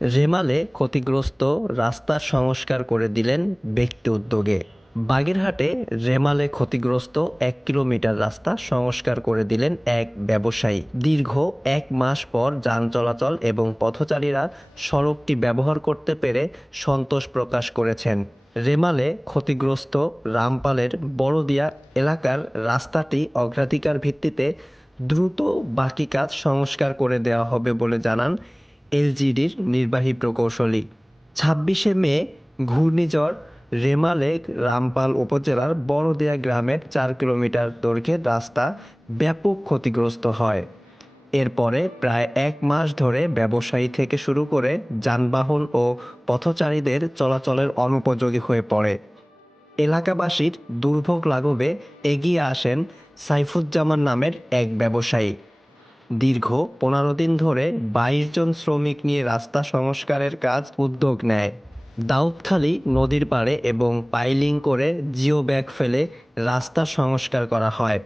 রেমালে ক্ষতিগ্রস্ত রাস্তা সংস্কার করে দিলেন ব্যক্তি উদ্যোগে। বাগেরহাটে রেমালে ক্ষতিগ্রস্ত ১ কিলোমিটার রাস্তা সংস্কার করে দিলেন এক ব্যবসায়ী। দীর্ঘ ১ মাস পর যান চলাচল এবং পথচারীরা সড়কটি ব্যবহার করতে পেরে সন্তোষ প্রকাশ করেছেন। রেমালে ক্ষতিগ্রস্ত রামপালের বড়দিয়া এলাকার রাস্তাটি অগ্রাধিকার ভিত্তিতে দ্রুত বাকি কাজ সংস্কার করে দেওয়া হবে বলে জানান এলজিডির নির্বাহী প্রকৌশলী। ২৬শে মে ঘূর্ণিঝড় রেমালে রামপাল উপজেলার বড়দিয়া গ্রামের ৪ কিলোমিটার দৈর্ঘ্যের রাস্তা ব্যাপক ক্ষতিগ্রস্ত হয়। এরপরে প্রায় ১ মাস ধরে ব্যবসায়ী থেকে শুরু করে যানবাহন ও পথচারীদের চলাচলের অনুপযোগী হয়ে পড়ে। এলাকাবাসীর দুর্ভোগ লাঘবে এগিয়ে আসেন সাইফুজ্জামান নামের এক ব্যবসায়ী। দীর্ঘ ১৫ দিন ধরে ২২ জন শ্রমিক নিয়ে রাস্তা সংস্কারের কাজ উদ্যোগ নেয়। দাউদখালী নদীর পাড়ে এবং পাইলিং করে জিও ব্যাগ ফেলে রাস্তা সংস্কার করা হয়।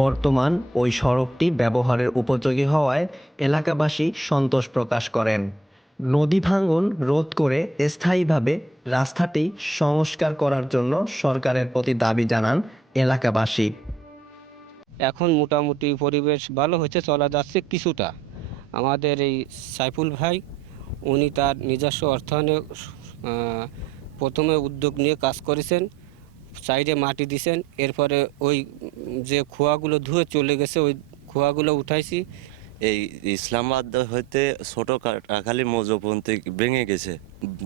বর্তমান ওই সড়কটি ব্যবহারের উপযোগী হওয়ায় এলাকাবাসী সন্তোষ প্রকাশ করেন। নদী ভাঙন রোধ করে স্থায়ীভাবে রাস্তাটি সংস্কার করার জন্য সরকারের প্রতি দাবি জানান এলাকাবাসী। এখন মোটামুটি পরিবেশ ভালো হচ্ছে, চলা যাচ্ছে কিছুটা। আমাদের এই সাইফুল ভাই উনি তার নিজস্ব অর্থায়নে প্রথমে উদ্যোগ নিয়ে কাজ করেছেন, সাইডে মাটি দিয়েছেন, এরপরে ওই যে খোয়াগুলো ধুয়ে চলে গেছে ওই খোয়াগুলো উঠাইছি। এই ইসলামাবাদ হইতে ছোট কাটাখালী মৌজা পর্যন্ত ভেঙে গেছে।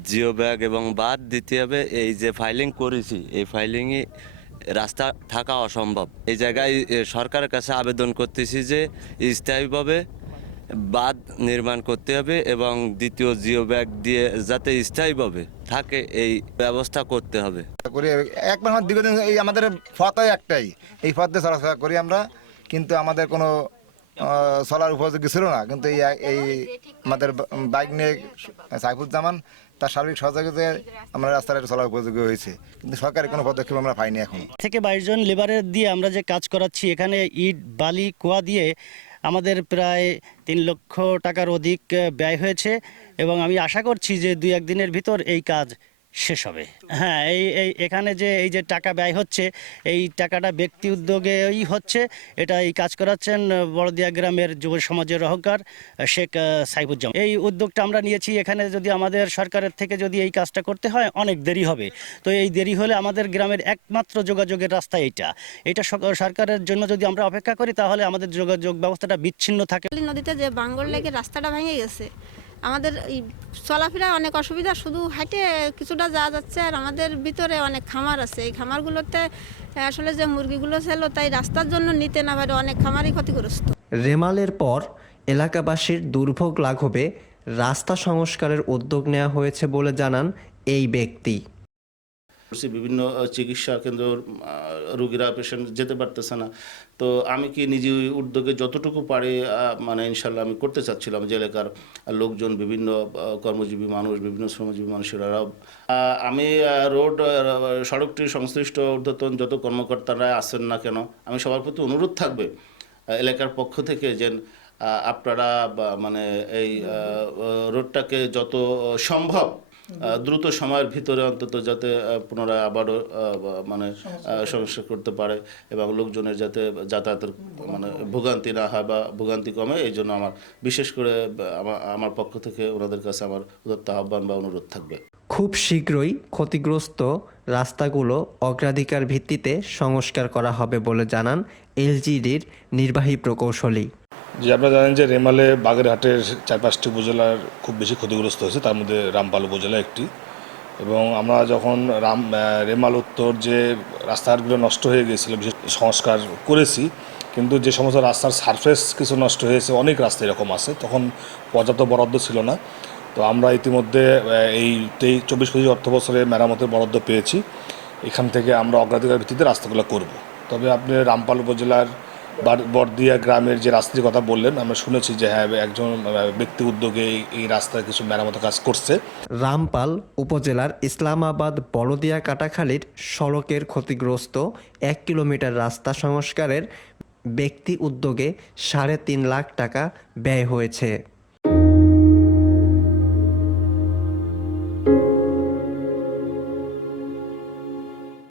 জিও ব্যাগ এবং বাদ দিতে হবে। এই যে ফাইলিং করেছি এই ফাইলিংয়ে রাস্তা থাকা অসম্ভব। এই জায়গায় সরকারের কাছে আবেদন করতেছি যে স্থায়ীভাবে বাঁধ নির্মাণ করতে হবে এবং দ্বিতীয় জিও ব্যাগ দিয়ে যাতে স্থায়ীভাবে থাকে এই ব্যবস্থা করতে হবে। একবার আমার দীর্ঘদিন এই আমাদের পথ একটাই, এই পথ দিয়ে চলাফেরা করি আমরা, কিন্তু আমাদের কোনো চলার উপযোগী ছিল না। কিন্তু এই আমাদের বাইক নিয়ে সাইফুজ্জামান তার সার্বিক সহযোগিতায় আমরা রাস্তাটা চলার উপযোগী হয়েছে, কিন্তু সরকারের কোনো পদক্ষেপ আমরা পাইনি। এখন থেকে ২২ জন লেবারের দিয়ে আমরা যে কাজ করাচ্ছি, এখানে ইট বালি কোয়া দিয়ে আমাদের প্রায় ৩ লক্ষ টাকার অধিক ব্যয় হয়েছে এবং আমি আশা করছি যে ২-১ দিনের ভিতর এই কাজ শেষ হবে। হ্যাঁ, এখানে এই যে টাকা ব্যয় হচ্ছে, এই টাকাটা ব্যক্তি উদ্যোগেই হচ্ছে। এটা এই কাজ করাচ্ছেন বড়দিয়া গ্রামের যুব সমাজের অহংকার শেখ সাইফুজ্জামান। এই উদ্যোগটা আমরা নিয়েছি। এখানে যদি আমাদের সরকারের থেকে যদি এই কাজটা করতে হয় অনেক দেরি হবে। তো এই দেরি হলে আমাদের গ্রামের একমাত্র যোগাযোগের রাস্তা এটা সরকারের জন্য যদি আমরা অপেক্ষা করি তাহলে আমাদের যোগাযোগ ব্যবস্থাটা বিচ্ছিন্ন থাকে। নদীতে যে বাঙ্গর লেগে রাস্তাটা ভেঙে গেছে, আমাদের এই চলাফেরা অনেক অসুবিধা, শুধু হাইটে কিছুটা যাওয়া যাচ্ছে। আর আমাদের ভিতরে অনেক খামার আছে, এই খামারগুলোতে আসলে যে মুরগিগুলো ছিল তাই রাস্তার জন্য নিতে না পারে অনেক খামারই ক্ষতিগ্রস্ত। রেমালের পর এলাকাবাসীর দুর্ভোগ লাঘবে রাস্তা সংস্কারের উদ্যোগ নেওয়া হয়েছে বলে জানান এই ব্যক্তি। বিভিন্ন চিকিৎসা কেন্দ্র রোগীরা পেশেন্ট যেতে পারতেছে না, তো আমি কি নিজে উদ্যোগে যতটুকু পারি মানে ইনশাল্লাহ আমি করতে চাচ্ছিলাম যে এলাকার লোকজন, বিভিন্ন কর্মজীবী মানুষ, বিভিন্ন শ্রমজীবী মানুষেরাও আমি রোড সড়কটির সংশ্লিষ্ট ঊর্ধ্বতন যত কর্মকর্তারা আছেন না কেন, আমি সবার প্রতি অনুরোধ থাকবে এলাকার পক্ষ থেকে যে আপনারা মানে এই রোডটাকে যত সম্ভব দ্রুত সময়ের ভিতরে অন্তত যাতে পুনরায় আবারও মানে সংস্কার করতে পারে এবং লোকজনের যাতে যাতায়াতের মানে ভোগান্তি না হয় বা ভোগান্তি কমে, এই জন্য আমার বিশেষ করে আমার পক্ষ থেকে ওনাদের কাছে আমার উদাত্ত আহ্বান বা অনুরোধ থাকবে। খুব শীঘ্রই ক্ষতিগ্রস্ত রাস্তাগুলো অগ্রাধিকার ভিত্তিতে সংস্কার করা হবে বলে জানান এলজিডির নির্বাহী প্রকৌশলী। যে আপনারা জানেন যে রেমালে বাগেরহাটের ৪-৫টি উপজেলার খুব বেশি ক্ষতিগ্রস্ত হয়েছে, তার মধ্যে রামপাল উপজেলা একটি। এবং আমরা যখন রেমাল উত্তর যে রাস্তাঘাটগুলো নষ্ট হয়ে গিয়েছিল বিশেষ সংস্কার করেছি, কিন্তু যে সমস্ত রাস্তার সারফেস কিছু নষ্ট হয়েছে, অনেক রাস্তা এরকম আছে, তখন পর্যাপ্ত বরাদ্দ ছিল না। তো আমরা ইতিমধ্যে এই ২৪-২৫ অর্থ বছরে মেরামতের বরাদ্দ পেয়েছি। এখান থেকে আমরা অগ্রাধিকার ভিত্তিতে রাস্তাগুলো করব। তবে আপনি রামপাল উপজেলার বড়দিয়া গ্রামের যে রাস্তার কথা বললেন, আমরা শুনেছি যে হ্যাঁ একজন ব্যক্তি উদ্যোগে এই রাস্তায় কিছু মেরামতের কাজ করছে। রামপাল উপজেলার ইসলামাবাদ বড়দিয়া কাটাখালীর সড়কের ক্ষতিগ্রস্ত ১ কিলোমিটার রাস্তা সংস্কারের ব্যক্তি উদ্যোগে ৩.৫ লাখ টাকা ব্যয় হয়েছে।